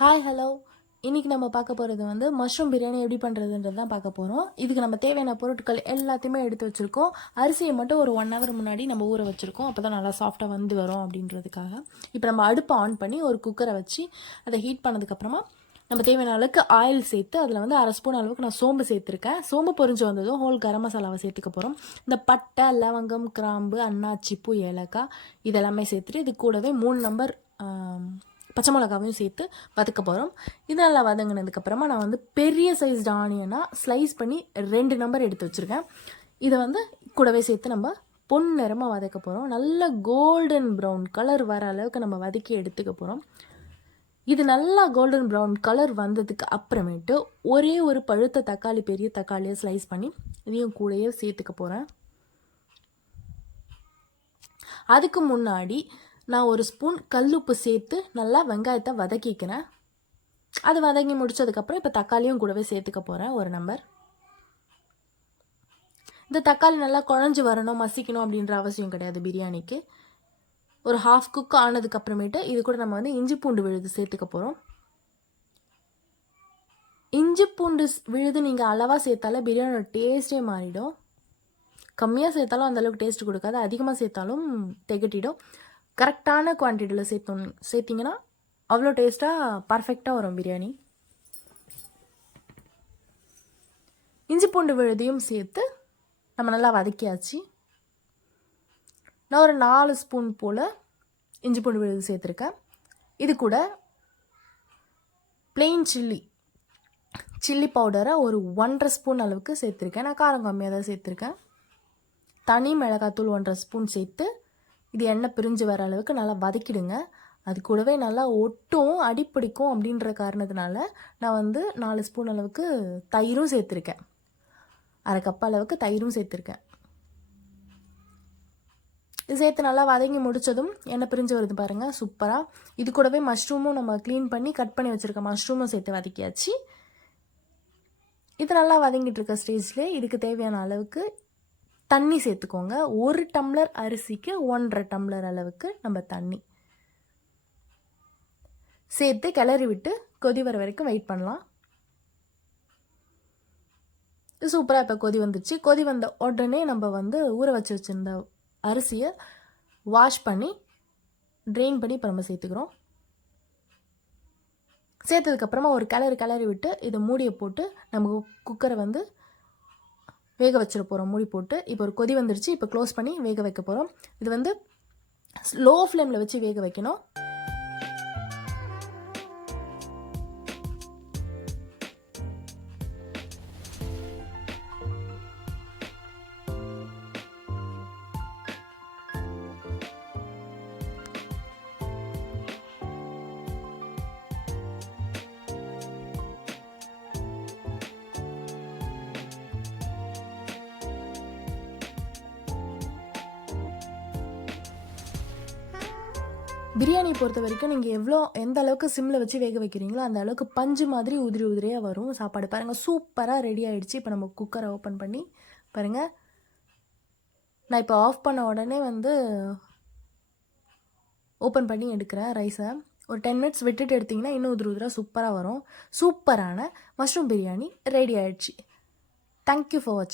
Hi hello. இன்றைக்கி நம்ம பார்க்க போகிறது வந்து மஷ்ரூம் பிரியாணி எப்படி பண்ணுறதுன்றது தான் பார்க்க போகிறோம். இதுக்கு நம்ம தேவையான பொருட்கள் எல்லாத்தையுமே எடுத்து வச்சுருக்கோம். அரிசியை மட்டும் ஒரு 1 hour முன்னாடி நம்ம ஊற வச்சுருக்கோம். அப்போ தான் நல்லா சாஃப்டாக வந்து வரும் அப்படின்றதுக்காக. இப்போ நம்ம அடுப்பை ஆன் பண்ணி ஒரு குக்கரை வச்சு அதை ஹீட் பண்ணதுக்கப்புறமா நம்ம தேவையான அளவுக்கு ஆயில் சேர்த்து அதில் வந்து 1/2 ஸ்பூன் அளவுக்கு நான் சோம்பு சேர்த்துருக்கேன். சோம்பு பொரிஞ்சு வந்ததும் ஹோல் கரம் மசாலாவை சேர்த்துக்க போகிறோம். இந்த பட்டை, லவங்கம், கிராம்பு, அன்னாச்சி பூ, ஏலக்காய் இதெல்லாமே சேர்த்துட்டு இது கூடவே 3 நம்பர் பச்சை மிளகாவையும் சேர்த்து வதக்க போகிறோம். இது நல்லா வதங்கினதுக்கப்புறமா நான் வந்து பெரிய சைஸ் ஆனியனாக ஸ்லைஸ் பண்ணி 2 நம்பர் எடுத்து வச்சுருக்கேன். இதை வந்து கூடவே சேர்த்து நம்ம பொன்னிறமாக வதக்க போகிறோம். நல்ல கோல்டன் ப்ரௌன் கலர் வர அளவுக்கு நம்ம வதக்கி எடுத்துக்க போகிறோம். இது நல்லா கோல்டன் ப்ரௌன் கலர் வந்ததுக்கு அப்புறமேட்டு ஒரே ஒரு பழுத்த தக்காளி, பெரிய தக்காளியை ஸ்லைஸ் பண்ணி இதையும் கூடயே சேர்த்துக்க போகிறேன். அதுக்கு முன்னாடி நான் 1 ஸ்பூன் கல்லுப்பு சேர்த்து நல்லா வெங்காயத்தை வதக்கிக்கிறேன். அது வதங்கி முடிச்சதுக்கப்புறம் இப்போ தக்காளியும் கூடவே சேர்த்துக்க போகிறேன் 1 நம்பர். இந்த தக்காளி நல்லா குழஞ்சி வரணும், மசிக்கணும் அப்படின்ற அவசியம் கிடையாது பிரியாணிக்கு. ஒரு ½ குக் ஆனதுக்கப்புறமேட்டு இது கூட நம்ம வந்து இஞ்சி பூண்டு விழுது சேர்த்துக்க போகிறோம். இஞ்சி பூண்டு விழுது நீங்கள் அளவாக சேர்த்தாலே பிரியாணியோட டேஸ்ட்டே மாறிடும். கம்மியாக சேர்த்தாலும் அந்தளவுக்கு டேஸ்ட் கொடுக்காது, அதிகமாக சேர்த்தாலும் திகட்டிடும். கரெக்டான குவான்டிட்டியில் சேர்த்திங்கன்னா அவ்வளோ டேஸ்ட்டாக பர்ஃபெக்டாக வரும் பிரியாணி. இஞ்சி பூண்டு விழுதையும் சேர்த்து நம்ம நல்லா வதக்கியாச்சு. நான் ஒரு 4 ஸ்பூன் போல் இஞ்சி பூண்டு விழுது சேர்த்துருக்கேன். இது கூட பிளெயின் சில்லி பவுடரை ஒரு 1½ ஸ்பூன் அளவுக்கு சேர்த்துருக்கேன். நான் காரம் கம்மியாக தான் சேர்த்துருக்கேன். தனி மிளகாத்தூள் 1½ ஸ்பூன் சேர்த்து இது எண்ணெய் பிரிஞ்சு வர அளவுக்கு நல்லா வதக்கிடுங்க. அது கூடவே நல்லா ஒட்டும், அடிப்பிடிக்கும் அப்படின்ற காரணத்தினால நான் வந்து 4 ஸ்பூன் அளவுக்கு தயிரும் சேர்த்துருக்கேன். 1/2 கப் அளவுக்கு தயிரும் சேர்த்துருக்கேன். இது சேர்த்து நல்லா வதங்கி முடித்ததும் எண்ணெய் பிரிஞ்சு வருது பாருங்கள், சூப்பராக. இது கூடவே மஷ்ரூமும் நம்ம க்ளீன் பண்ணி கட் பண்ணி வச்சுருக்க மஷ்ரூமும் சேர்த்து வதக்கியாச்சு. இது நல்லா வதங்கிட்டு இருக்க ஸ்டேஜ்லேயே இதுக்கு தேவையான அளவுக்கு தண்ணி சேர்த்துக்கோங்க. 1 டம்ளர் அரிசிக்கு 1½ டம்ளர் அளவுக்கு நம்ம தண்ணி சேர்த்து கிளறி விட்டு கொதி வர வரைக்கும் வெயிட் பண்ணலாம். சூப்பராக இப்போ கொதி வந்துச்சு. கொதி வந்த உடனே நம்ம வந்து ஊற வச்சுருந்த அரிசியை வாஷ் பண்ணி ட்ரெயின் பண்ணி இப்போ நம்ம சேர்த்துக்கிறோம். சேர்த்ததுக்கப்புறமா ஒரு கிளறி விட்டு இதை மூடியை போட்டு நம்ம குக்கரை வந்து வேக வச்சிட போகிறோம். மூடி போட்டு இப்போ ஒரு கொதி வந்துருச்சு. இப்போ க்ளோஸ் பண்ணி வேக வைக்க போகிறோம். இது வந்து ஸ்லோ ஃப்ளேமில் வச்சு வேக வைக்கணும். பிரியாணி பொறுத்த வரைக்கும் நீங்கள் எந்த அளவுக்கு சிம்மில் வச்சு வேக வைக்கிறீங்களோ அந்த அளவுக்கு பஞ்சு மாதிரி உதிரியாக வரும் சாப்பாடு. பாருங்கள், சூப்பராக ரெடி ஆகிடுச்சு. இப்போ நம்ம குக்கரை ஓப்பன் பண்ணி பாருங்கள். நான் இப்போ ஆஃப் பண்ண உடனே வந்து ஓப்பன் பண்ணி எடுக்கிறேன் ரைஸை. ஒரு 10 மினிட்ஸ் விட்டுட்டு எடுத்திங்கன்னா இன்னும் உதிராக சூப்பராக வரும். சூப்பரான மஷ்ரூம் பிரியாணி ரெடி ஆகிடுச்சு. தேங்க்யூ ஃபார் வாட்சிங்.